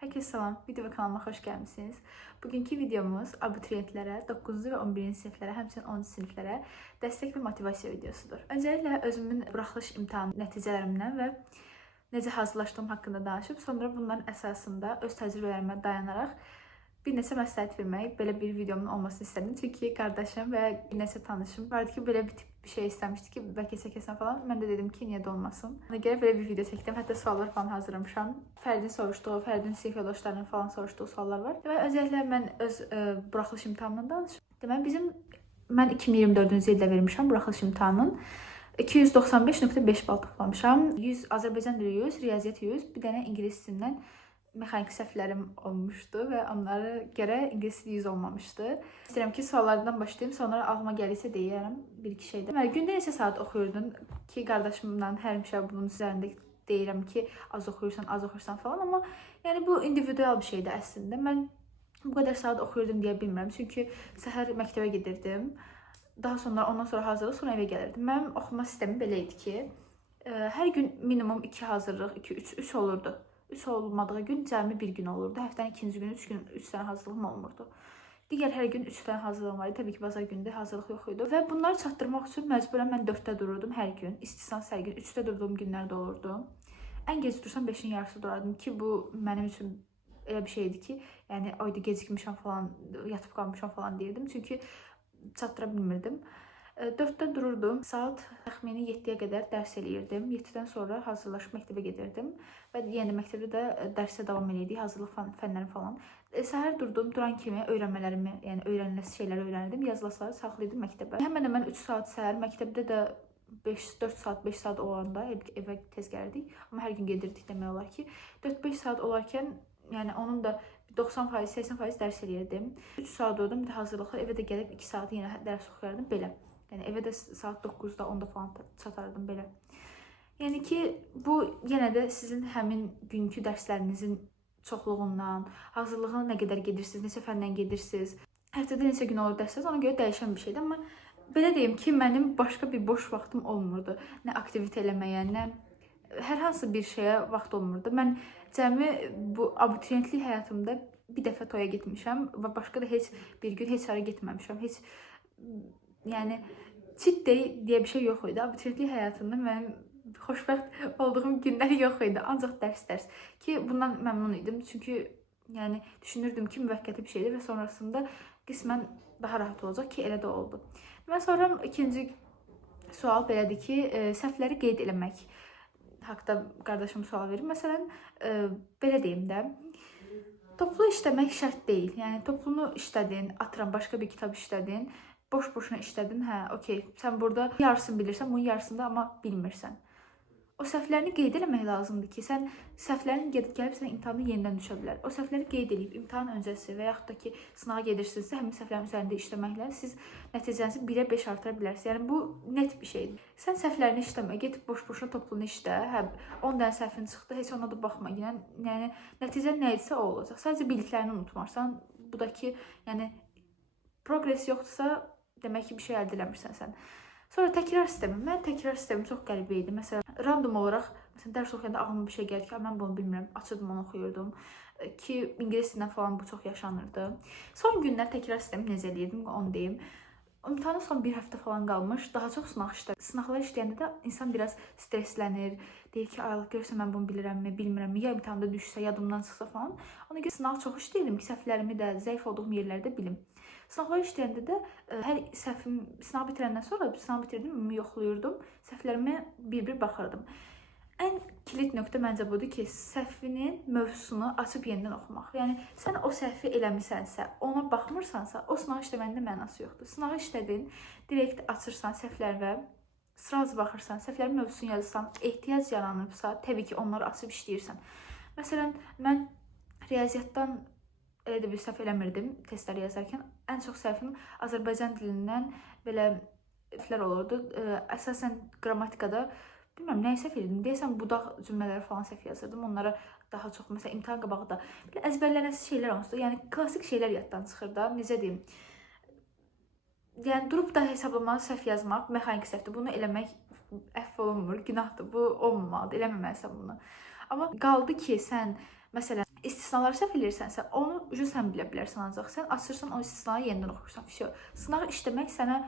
Herkese salam, video və kanalıma xoş gəlmisiniz. Bugünkü videomuz abituriyentlərə, 9-cu və 11-ci siniflərə, həmçinin 10-cu siniflərə dəstək və motivasiya videosudur. Öncəliklə özümün buraxılış imtahan nəticələrimdən və necə hazırlaşdığım haqqında danışıb, sonra bunların əsasında öz təcrübələrimə dayanaraq bir neçə məsləhət vermək, belə bir videomun olmasını istədim. Çünki qardaşım və bir neçə tanışım vardı ki, belə bir şey istəmişdi ki, bəlkə çəkəsən falan. Mən də dedim ki, niyə də olmasın. Ona görə belə bir video çəkdim. Hətta suallar falan hazırlamışam. Fərdin soruşduğu, Fərdin sinif yoldaşlarının falan soruşduğu suallar var. Deməli, özelliklə mən öz buraxılış imtahanından danışım. Deməli, mən 2024-cü ildə vermişəm buraxılış imtahanının. 295.5 bal toplamışam. 100 Azərbaycan dili 100, riyaziyyat 100, bir dənə ingilis dilindən mexanik səhvlərim olmuşdu və onlara görə ingilis dili 100 olmamışdı. İstəyirəm ki, suallardan başlayayım, sonra ağlıma gəlirsə deyərəm bir-iki şeydə. Gündə neçə saat oxuyurdun ki, qardaşımla həmişə bunun üzərində deyirəm ki, az oxuyursan falan, amma yəni bu individual bir şeydir əslində. Mən bu qədər saat oxuyurdum deyə bilmirəm, çünki səhər məktəbə gedirdim. Ondan sonra hazırlıq, sonra evə gəlirdim. Mənim oxuma sistemi belə idi ki, hər gün minimum 2 hazırlıq, 3 olurdu. 3 olmadığı gün cəmi bir gün olurdu. Həftənin ikinci günü 3 dənə hazırlığım olmurdu. Digər hər gün 3 dənə hazırlığım var idi. Təbii ki, bazar gündə hazırlıq yox idi. Və bunları çatdırmaq üçün məcburən mən 4-də dururdum hər gün. İstisnası hər gün 3-də durduğum günlər də olurdu. Ən gec dursam 5-in yarısı durardım ki, bu mənim üçün elə bir şeydi ki, yəni oyda gecikmişəm falan, yatıb qalmışam falan deyirdim. Çünki çatdıra bilmirdim. 4-də dururdum. Saat təxmini 7-yə qədər dərs eləyirdim. 7-dən sonra hazırlaşıb məktəbə gedirdim. Və yenə məktəbdə də dərsə davam edirdik, hazırlıq fənləri falan. Səhər duran kimi öyrənmələrimi, yəni öyrənilməsi şeyləri öyrənirdim. Yazılasaları saxlayırdım məktəbə. Həmən 3 saat səhər, məktəbdə də 4 saat, 5 saat olanda evə tez gəlirdik. Amma hər gün gedirdik demək olar ki. 4-5 saat olarkən, yəni onun da 90%, 80% dərs eləyirdim. 3 saat durdum, bir də hazırlıqla evə də gəlib 2 saat yenə dərs oxuyardım belə. Yəni evə də saat 9-da, 10-da falan çatardım belə. Yəni ki, bu yenə də sizin həmin günkü dərslərinizin çoxluğundan, hazırlığa nə qədər gedirsiniz, neçə fəndən gedirsiniz, həftədə neçə gün olur dərsiniz, ona görə dəyişən bir şeydir. Amma belə deyim ki, mənim başqa bir boş vaxtım olmurdu. Nə aktivitə eləməyə, nə hər hansı bir şeyə vaxt olmurdu. Mən cəmi bu abituriyentlik həyatımda bir dəfə toya getmişəm və başqa da heç bir gün heç hara getməmişəm. Heç yəni cheat day deyə bir şey yox idi. Abituriyentlik həyatında mənim xoşbəxt olduğum günlər yox idi. Ancaq dərs ki, bundan məmnun idim. Çünki yəni düşünürdüm ki, müvəqqəti bir şeydir və sonrasında qismən daha rahat olacaq ki, elə də oldu. Və sonra ikinci sual belədir ki, səhvləri qeyd eləmək haqqında qardaşım sual verir. Məsələn, belə deyim də, toplu işləmək şərt deyil. Yəni toplunu işlədin, atıram başqa bir kitab işlədin, boş-boşuna işlədin, hə, okey. Sən burada yarısını bilirsən, bunun yarısında amma bilmirsən. O səhvlərini qeyd eləmək lazımdır ki, sən səhvlərini gəlib sən imtahanda yenidən düşə bilər. O səhvləri qeyd edib imtahan öncəsi və yaxud da ki, sınağa gedirsinizsə, həmin səhvlərin üzərində işləməklə siz nəticənizi 1-ə 5 artıra bilərsiniz. Yəni bu net bir şeydir. Sən səhvlərini işləmə, get boş-boşuna toplunu işlə. Hə, 10 dənə səhvin çıxdı, heç ona da baxma. Yəni nəticə nə idisə o olacaq. Sadəcə bildiklərini unutmarsan, bu da ki, yəni progress yoxdursa, demək ki, bir şey əldə eləmirsən sən. Sonra təkrar sistemi. Mən təkrar sistemi çox qəribə idi. Məsələn, random olaraq, məsələn, dərs oxuyanda ağlıma bir şey gəlir ki, mən bunu bilmirəm. Açırdım, onu oxuyurdum. Ki, ingilis dilindən falan bu çox yaşanırdı. Son günlər təkrar sistemi necə eləyirdim, onu deyim. İmtahana son bir həftə falan qalmış, daha çox sınaq işlədim. Sınaqlar işləyəndə də insan biraz stresslənir. Deyir ki, aylıq görürsə mən bunu bilirəmmi, bilmirəmmi, ya imtahanda düşsə, yadımdan çıxsa falan. Ona görə sınaq çox işləyirdim ki, səhvlərimi də, zəif olduğum yerlərdə bilim. Sınaqlar işləyəndə də hər səhvim, sınağı bitirəndən sonra sınağı bitirdim, ümumi yoxlayırdım. Səhvlərimə bir-bir baxırdım. Ən kilit nöqtə məncə budur ki, səhvinin mövzusunu açıb yenidən oxumaq. Yəni, sən o səhvi eləmisənsə, ona baxmırsansa, o sınağı işləməndə mənası yoxdur. Sınağı işlədin, direkt açırsan səhvlərə, sırası baxırsan, səhvlərin mövzusunu yazırsan, ehtiyac yaranıbsa, təbii ki, onları açıb işləyirsən. Məsələn, mən riyaziyyatdan elə də bir səhv eləmirdim testləri yazarkən. Ən çox səhvim Azərbaycan dilindən belə səhvlər olurdu. Əsasən qrammatikada bilmirəm, nəyi səhv edirdim. Deyəsən, budaq cümlələri falan səhv yazırdım. Onlara daha çox, məsələn, imtahan qabağı da əzbərlənəsi şeylər olmuşdu. Yəni, klassik şeylər yaddan çıxır da, necə deyim. Yəni, durub da hesablamalı səhv yazmaq mexanik səhvdir. Bunu eləmək əfv olunmur, günahdır. Bu olmamalıdır, eləməməlisən bunu. Amma qaldı ki, sən, məsələn, istisnaları səhv eləyirsənsə, onu sən bilə bilərsən ancaq. Sən açırsan o istisnayı yenidən oxuyursan. Vəsiyo. Sınağı işləmək sənə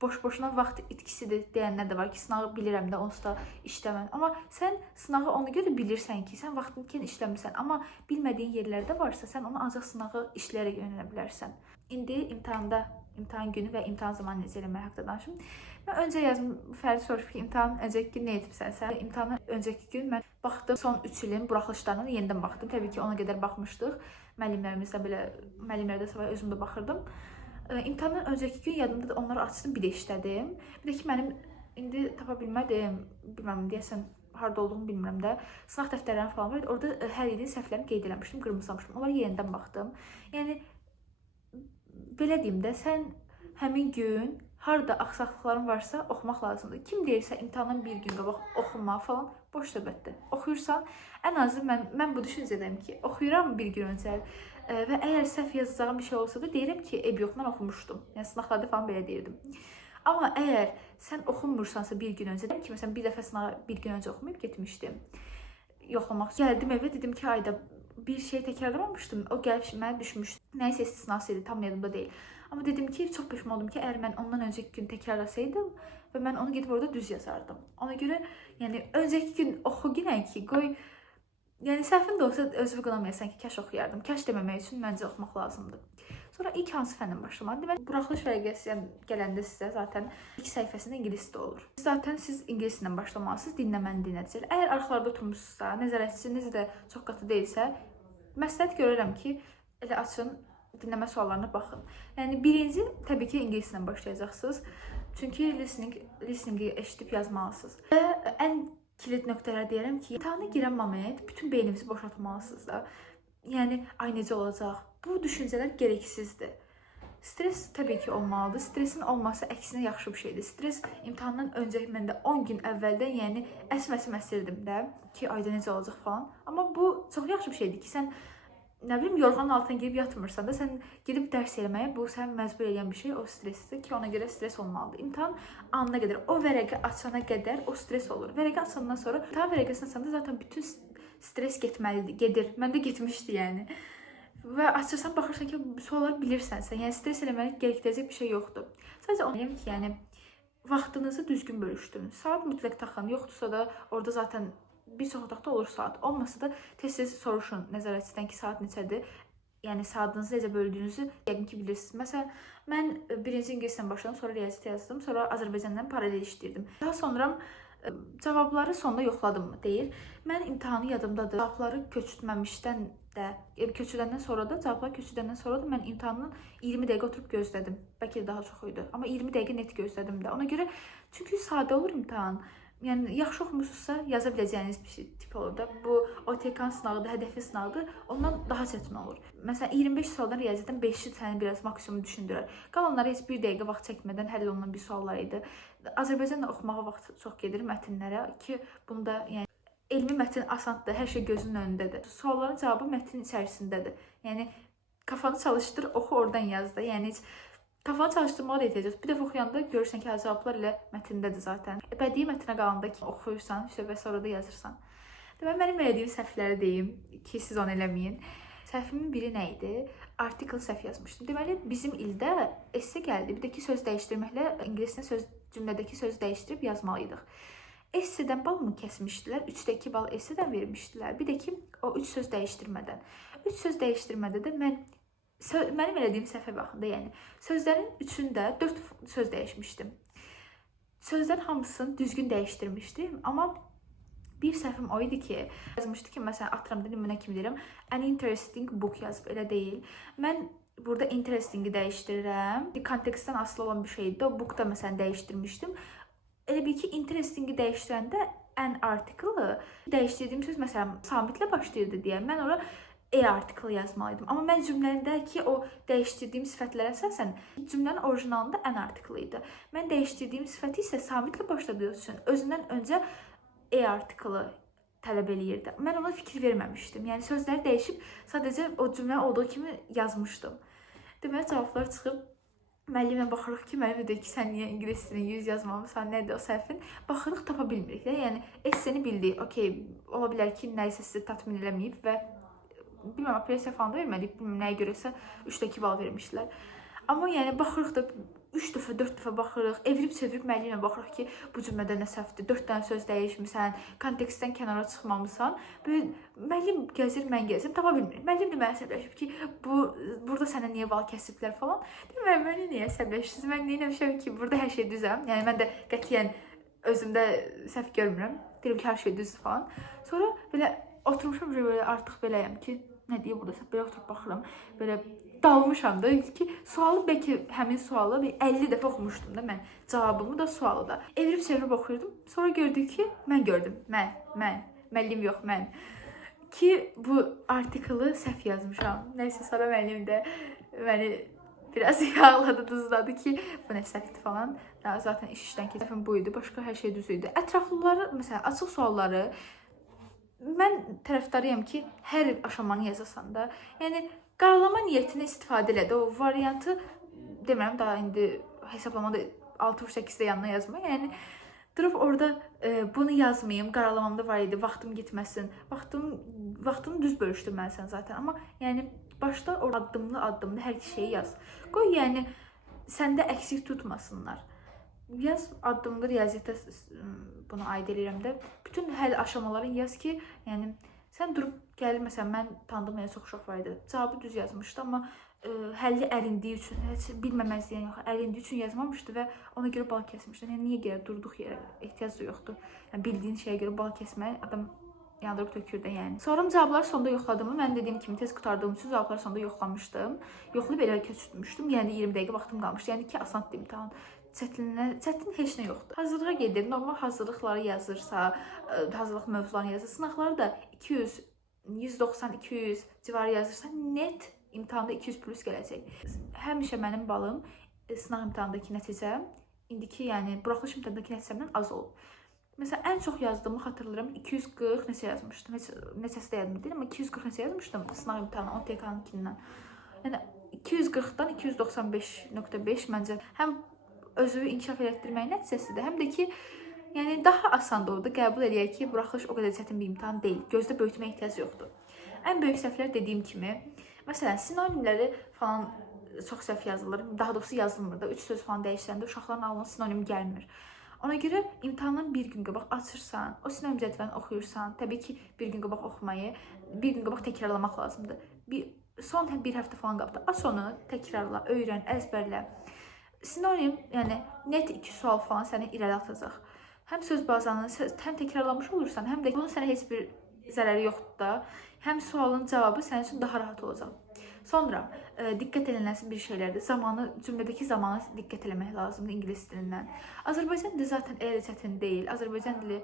boş-boşuna vaxt itkisidir deyənlər də var ki, sınağı bilirəm də, onsuz da işləməm. Amma sən sınağı ona görə bilirsən ki, sən vaxtını ikən işləmirsən. Amma bilmədiyin yerlərdə varsa, sən onu ancaq sınağı işləyərək öyrənə bilərsən. İndi imtahan günü və imtahan zamanı necə eləmək haqqında danışım. Mən öncə yazım, Fərid soruşub ki, imtahanın öncəki gün nə etibsənsə? İmtahanın öncəki gün mən baxdım, son 3 ilin buraxılışlarına yenidən baxdım. Təbii ki, ona qədər baxmışdıq. Müəllimlərimizlə belə, müəllimlərdə sabah özüm də baxırdım. İmtahandan öncəki gün yadımda da onları açdım, bir də işlədim. Bir də ki, mənim indi tapa bilmədim, bilməm, deyəsən harda olduğumu bilmirəm də. Sınaq dəftərlərim falan var. Orada hər ilin səhvlərini qeyd eləmişdim, qırmızılamışdım. Onlara yenidən baxdım. Yəni, belə deyim də, sən həmin gün harda axsaqlıqların varsa oxumaq lazımdır. Kim deyirsə imtahandan bir gün qabaq oxuma falan, boş söhbətdir. Oxuyursan, ən azı mən bu düşüncədəyim ki, oxuyuram bir gün öncə. Və əgər səhv yazacağım bir şey olsa da deyirəm ki, yox, mən oxumuşdum. Yəni, sınaqlarda falan belə deyirdim. Amma əgər sən oxumursansa bir gün öncə, ki, məsələn, bir dəfə sınağı bir gün öncə oxumayıb getmişdim. Yoxlamaq üçün. Gəldim evə, dedim ki, ayda bir şey təkrarlamamışdım. O gəlib mənə düşmüşdü. Nəysə istisnası idi, tam yadımda deyil. Amma dedim ki, çox peşman oldum ki, əgər mən ondan öncəki gün təkrarlasaydım və mən onu gedib orada düz yazardım. Ona görə, yəni, öncəki gün oxu ginən ki, qoy. Yəni, səhvin də olsa özünü qınamayasan ki, kaş oxuyardım. Kaş deməmək üçün məncə oxumaq lazımdır. Sonra ilk hansı fəndən başlamalı? Demək, buraxılış vərəqəsi gələndə sizə zaten ilk səhifəsində ingilis də olur. Zaten siz ingilis ilə başlamalısınız, dinləməni dinlədəcək. Əgər arxalarda oturmuşsunuzsa, nəzarətçi necə də çox qatı deyilsə, məsləhət görürəm ki, elə açın, dinləmə suallarına baxın. Yəni, birinci, təbii ki, ingilis ilə başlayacaqsınız. Çünki listeningi eşidib yazmalısınız. Və ən kilit nöqtələr deyərəm ki, imtahana girən moment bütün beyninizi boşaltmalısınız da. Yəni, ay necə olacaq? Bu düşüncələr gereksizdir. Stres təbii ki, olmalıdır. Stresin olması əksinə yaxşı bir şeydir. Stres imtahandan öncə məndə 10 gün əvvəldən, yəni əsirdim də ki, ayda necə olacaq falan. Amma bu çox yaxşı bir şeydir ki, sən nə bilim, yorğanın altına girib yatmırsan da, sən gedib dərs eləməyə, bu sən məcbur edən bir şey, o stressdir ki, ona görə stres olmalıdır. İmtahan anına qədər, o vərəqə açana qədər o stres olur. Vərəqə açandan sonra, imtahan vərəqəsini açanda zaten bütün stres getməlidir, gedir. Məndə getmişdi, yəni. Və açırsan, baxırsan ki, sualları bilirsənsə, yəni stres eləməyə gerekdirəcək bir şey yoxdur. Sadəcə onu deyəm ki, yəni, vaxtınızı düzgün bölüşdürün. Saat mütləq taxın, yoxdursa da orada zaten bir çox otaqda olur saat. Olmasa da tez-tez soruşun nəzarətçidən ki, saat neçədir? Yəni, saatınızı necə böldüyünüzü yəqin ki, bilirsiniz. Məsələn, mən birinci ingilislə başladım, sonra riyaziyyat yazdım, sonra Azərbaycandan paralel işləyirdim. Daha sonra cavabları sonda yoxladımmı deyir. Mən imtahanı yadımdadır. Cavabları köçürtməmişdən də, köçürəndən sonra da, cavablar köçürəndən sonra da mən imtahanın 20 dəqiqə oturub gözlədim. Bəlkə daha çox idi. Amma 20 dəqiqə net gözlədim də. Ona görə, çünki sadə olur imtahan. Yəni, yaxşı oxumusunuzsa yaza biləcəyiniz bir şey tip olur da. Bu, OTK sınavıdır, hədəfli sınavıdır, ondan daha çətin olur. Məsələn, 25 sualdan riyaziyyatdan 5-i səni biraz maksimum düşündürər. Qalanları heç bir dəqiqə vaxt çəkmədən həll olunan bir suallar idi. Azərbaycanla oxumağa vaxt çox gedir mətnlərə ki, bunda, yəni, elmi mətn asandır, hər şey gözünün önündədir. Sualların cavabı mətnin içərisindədir. Yəni, kafanı çalışdır, oxu, oradan yaz da. Yəni, heç kafanı çalışdırmağa da ehtiyacı. Bir dəfə oxuyanda görürsən ki, cavablar elə mətndədir zaten. Bədii mətnə qalanda ki, oxuyursan və sonra da yazırsan. Deməli, mənim elədiyim səhvləri deyim ki, siz onu eləməyin. Səhvimin biri nə idi? Artikel səhv yazmışdım. Deməli, bizim ildə esse gəldi. Bir də ki, söz dəyişdirməklə ingiliscə cümlədəki sözü dəyişdirib yazmalıydıq. Essedən balımı kəsmişdilər. 3-də 2 bal essedən vermişdilər. Bir də ki, o 3 söz dəyişdirmədən. 3 söz dəyişdirmədə də mənim elədiyim səhvə baxın da, yəni sözlərin 3-ündə 4 söz dəyişmişdim. Sözlərin hamısını düzgün dəyişdirmişdim, amma bir səhvim o idi ki, yazmışdı ki, məsələn, atıram da nümunə kimi deyirəm, an interesting book yazıb, elə deyil. Mən burada interesting'i dəyişdirirəm. Kontekstdən asılı olan bir şeydir. O book da məsələn dəyişdirmişdim. Elə bil ki, interesting'i dəyişdirəndə an article dəyişdirdiyim söz məsələn samitlə başlayırdı deyə mən ora article yazmalıydım. Amma mən cümlədəki o dəyişdirdiyim sifətlərə əsasən cümlənin orijinalında an article idi. Mən dəyişdirdiyim sifəti isə samitlə başladığı üçün özündən öncə article tələb eləyirdi. Mən ona fikir verməmişdim. Yəni sözləri dəyişib sadəcə o cümlə olduğu kimi yazmışdım. Deməli cavablar çıxıb müəllimə baxırıq ki, müəllim deyir ki, sən niyə ingilis dilini 100 yazmamısan, nədir o səhvin? Baxırıq, tapa bilmirik də. Yəni esseni bildik. Okey, ola bilər ki, nəyisə sizi tatmin eləməyib və bilməm, apresiya falan da vermədik, bilməm nəyə görəsə 3-2 bal vermişlər. Amma yəni baxırıq da 3 dəfə, 4 dəfə baxırıq, evirib çevirib müəllimə baxırıq ki, bu cümlədə nə səhvdir, 4 dənə söz dəyişmisən, kontekstdən kənara çıxmamısan. Böyle müəllim gəzir, mən gəzirəm, tapa bilmirik. Müəllim də mənə əsəbləşib ki, burada sənə niyə bal kəsiblər falan. Bilmirəm, mənə niyə əsəbləşirsiniz? Mən neyləmişəm ki, burada hər şey düzəm. Yəni mən də qətiyyən özümdə səhv görmürəm. Deyirəm ki, hər şey düzdür falan. Sonra belə oturmuşam belə artıq beləyəm ki, nə deyir burada? Belə oturub baxıram. Belə dalmışam da ki, sualı bəlkə həmin sualı bir 50 dəfə oxumuşdum da mən, cavabımı da sualı da. Evirib çevirib oxuyurdum. Sonra gördük ki, mən gördüm. Mən. Müəllim yox, mən. Ki bu artiklı səhv yazmışam. Nəysə, sonra müəllim də məni biraz yağladı, duzladı ki, bu nə səhvdir falan. Zaten iş işdən keçən bu idi. Başqa hər şey düz idi. Ətraflıları, məsələn, açıq sualları mən tərəfdarıyam ki, hər aşamanı yazasan da. Yəni qaralama niyyətinə istifadə elədi. O variantı demirəm, daha indi hesablamada 6-8-də yanına yazma. Yəni durub orada bunu yazmayım, qaralamamda var idi, vaxtım getməsin. Vaxtını düz bölüşdürməlisən zaten. Amma yəni başda orada addımlı hər şeyi yaz. Qoy yəni səndə əksik tutmasınlar. Yaz addımlı riyaziyyətə bunu aid edirəm də. Bütün həll aşamalarını yaz ki, yəni sən durub gəlir, məsələn, mən tanıdığım çox uşaq var idi. Cavabı düz yazmışdı, amma həlli ərindiyi üçün, heç bilməməzliyin yox, ərindiyi üçün yazmamışdı və ona görə bal kəsmişdi. Yəni niyə görə durduq yerə, ehtiyac da yoxdur. Yəni bildiyin şeyə görə bal kəsmək adam yandırıb tökür də yəni. Sonra cavabları sonda yoxladığımı, mən dediyim kimi tez qurtardığım üçün cavabları sonda yoxlamışdım. Yoxlayıb elə köçürtmüşdüm. Yəni 20 dəqiqə vaxtım qalmışdı. Yəni ki, asandır imtahan. Çətin heç nə yoxdur. Hazırlığa gedir. Normal hazırlıqları yazırsa, hazırlıq mövzularını yazır. Sınaqları da 200, 190, 200 civarı yazırsa net imtahanda 200 plus gələcək. Həmişə mənim balım sınaq imtahandakı nəticə indiki, yəni buraxılış imtahandakı nəticəmdən az olub. Məsələn, ən çox yazdığımı xatırlayıram, 240 neçə yazmışdım. Neçəsi də yadımda deyil, amma 240 neçə yazmışdım sınaq imtahanı 10 TK-nınkindən. Yəni 240-dan 295.5 məncə həm özünü inkişaf elətdirməyin nəticəsidir, həm də ki, yəni daha asandır orada qəbul edək ki, buraxılış o qədər çətin bir imtahan deyil. Gözdə böyütməyə ehtiyac yoxdur. Ən böyük səhvlər dediyim kimi, məsələn, sinonimləri falan çox səhv yazılır. Daha doğrusu yazılmır da. 3 söz falan dəyişəndə uşaqların alına sinonim gəlmir. Ona görə imtahandan bir gün qabaq açırsan, o sinonim cədvəlini oxuyursan, təbii ki, bir gün qabaq oxumayı, bir gün qabaq təkrarlamaq lazımdır. Son bir həftə falan qabda aç onu, təkrarla, öyrən, əzbərlə. Sinonim, yəni net 2 sual falan səni irəli atacaq. Həm söz bazanı həm təkrarlamış olursan, həm də bunun sənə heç bir zərəri yoxdur da. Həm sualın cavabı sənin üçün daha rahat olacaq. Sonra diqqət edilməsi bir şeylərdir. Cümlədəki zamana diqqət eləmək lazımdır ingilis dilindən. Azərbaycan dili zaten elə də çətin deyil. Azərbaycan dili,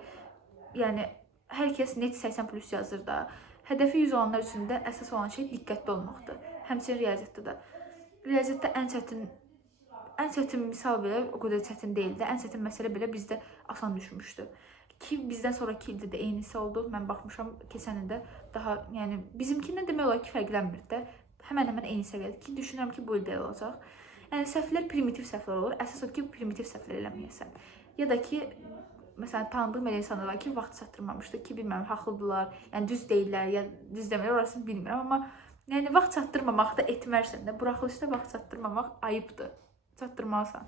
yəni hər kəs net 80 plus yazır da. Hədəfi 100 olanlar üçün də əsas olan şey diqqətli olmaqdır. Həmçinin riyaziyyatda da. Riyaziyyatda ən çətin misal belə o qədər çətin deyildi. Ən çətin məsələ belə bizdə asan düşmüşdü. Ki bizdən sonraki ildə də eynisi oldu. Mən baxmışam keçən ildə daha, yəni bizimkindən demək olar ki, fərqlənmir də. Həmən eyni səviyyədə ki, düşünürəm ki, bu ildə olacaq. Yəni səhvlər primitiv səhvlər olur. Əsas o ki, primitiv səhvlər eləməyəsən. Ya da ki, məsələn, tanıdığım elə insanlar var ki, vaxt çatdırmamışdı ki, bilmirəm, haqlıdırlar, yəni düz deyirlər, ya düz demirlər, orasını bilmirəm, amma yəni vaxt çatdırmamaq da etmərsən də, buraxılışda vaxt çatdırmamaq ayıbdır. Çatdırmalısan.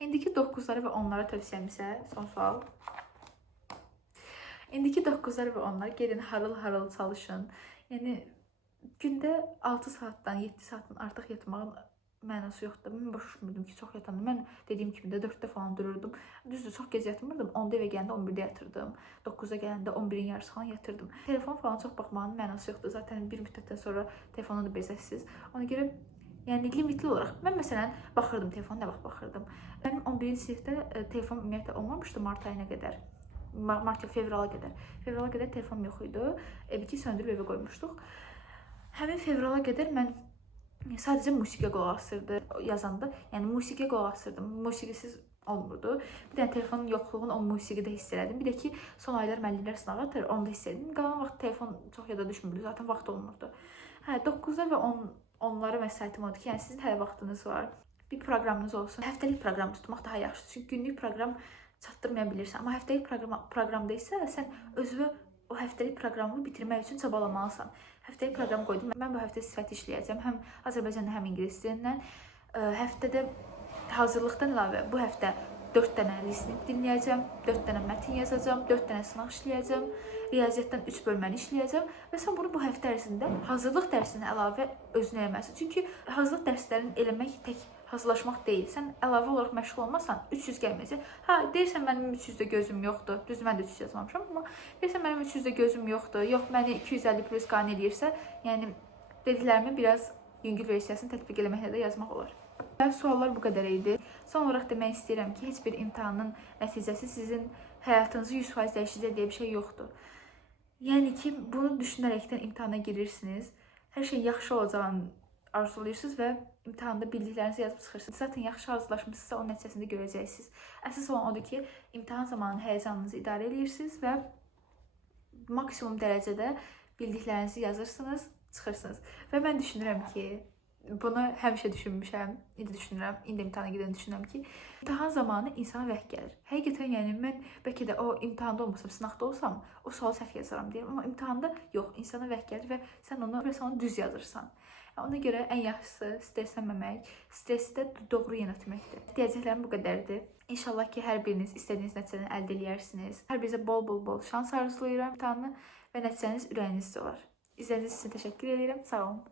İndiki 9-ları və 10-lara tövsiyəm isə, son sual. İndiki 9-lar və 10-lar gedin harıl çalışın. Yəni gündə 6 saatdan 7 saatdan artıq yatmağın mənası yoxdur. Mən başa düşmürdüm ki, çox yatandım. Mən dediyim kimi də 4-də falan dururdum. Düzdür, çox gec yatmırdım. 10-da evə gələndə 11-də yatırdım. 9-da gələndə 11-in yarısı falan yatırdım. Telefon falan çox baxmağın mənası yoxdur. Zaten bir müddətdən sonra telefonu da bezəsiz. Ona görə yəni limitli olaraq. Mən məsələn baxırdım telefona, nə vaxt baxırdım. Mənim 11-ci sinifdə telefon ümumiyyətlə olmamışdı mart ayına qədər. Fevrala qədər telefonum yox idi. Evi ki, söndürüb evə qoymuşduq. Həmin fevrala qədər mən sadəcə musiqiyə qulaq asırdı yazanda. Yəni musiqiyə qulaq asırdım. Musiqisiz olmurdu. Bir dənə telefonun yoxluğunu o musiqidə hiss elədim. Bir də ki, son aylar müəllimlər sınav atır, onu da hiss elədim. Qalan vaxt telefon çox yada düşmürdü. Zaten vaxt olmurdu. 9-da və 10-lara məsləhətim odur ki, yəni sizin hələ vaxtınız var. Bir proqramınız olsun. Həftəlik proqram tutmaq daha yaxşıdır. Çünki günlük proqram çatdırmaya bilirsən. Amma həftəlik proqramda isə sən özünə o həftəlik proqramı bitirmək üçün çabalamalısan. Həftəlik proqram qoydum. Mən bu həftə sifət işləyəcəm. Həm Azərbaycanda, həm ingilis dilindən. Həftədə hazırlıqdan əlavə bu həftə 4 dənə listening dinləyəcəm, 4 dənə mətn yazacağam, 4 dənə sınaq işləyəcəm, riyaziyyatdan 3 bölməni işləyəcəm və sən bunu bu həftə ərzində hazırlıq dərsinə əlavə özünə eləməlisən. Çünki hazırlıq dərslərini eləmək tək hazırlaşmaq deyil. Sən əlavə olaraq məşğul olmasan 300 gəlməyəcək. Deyirsən mənim 300-də gözüm yoxdur. Düz mən də 300 yazmamışam, amma deyirsən mənim 300-də gözüm yoxdur. Yox, məni 250+ qane eləyirsə, yəni dediklərimi biraz yüngül versiyasını tətbiq eləməklə də yazmaq olar. Suallar bu qədər idi. Son olaraq demək istəyirəm ki, heç bir imtahanın nəticəsi sizin həyatınızı 100% dəyişəcək deyə bir şey yoxdur. Yəni ki, bunu düşünərəkdən imtahana girirsiniz. Hər şey yaxşı olacağını arzulayırsınız və imtahanda bildiklərinizi yazıb çıxırsınız. Zaten yaxşı hazırlaşmışsınızsa onun nəticəsində görəcəksiniz. Əsas olan odur ki, imtahan zamanı həyəcanınızı idarə edirsiniz və maksimum dərəcədə bildiklərinizi yazırsınız, çıxırsınız. Və mən düşünürəm ki, bunu həmişə düşünmüşəm, indi düşünürəm, indi imtahana gedən düşünürəm ki, imtahan zamanı insana vəhk gəlir. Həqiqətən, yəni mən bəlkə də o imtahanda olmasam, sınaqda olsam, o sualı səhv yazaram deyirəm, amma imtahanda yox, insana vəhk gəlir və sən onu düz yazırsan. Ona görə ən yaxşısı stresslənməmək, stressi də doğru yönətməkdir. Deyəcəklərim bu qədərdir. İnşallah ki, hər biriniz istədiyiniz nəticəni əldə edərsiniz. Hər birinizə bol şans arzulayıram imtahanı və nəticəniz ürəyinizdə olar. İzlədiyiniz üçün təşəkkür edirəm. Sağ olun.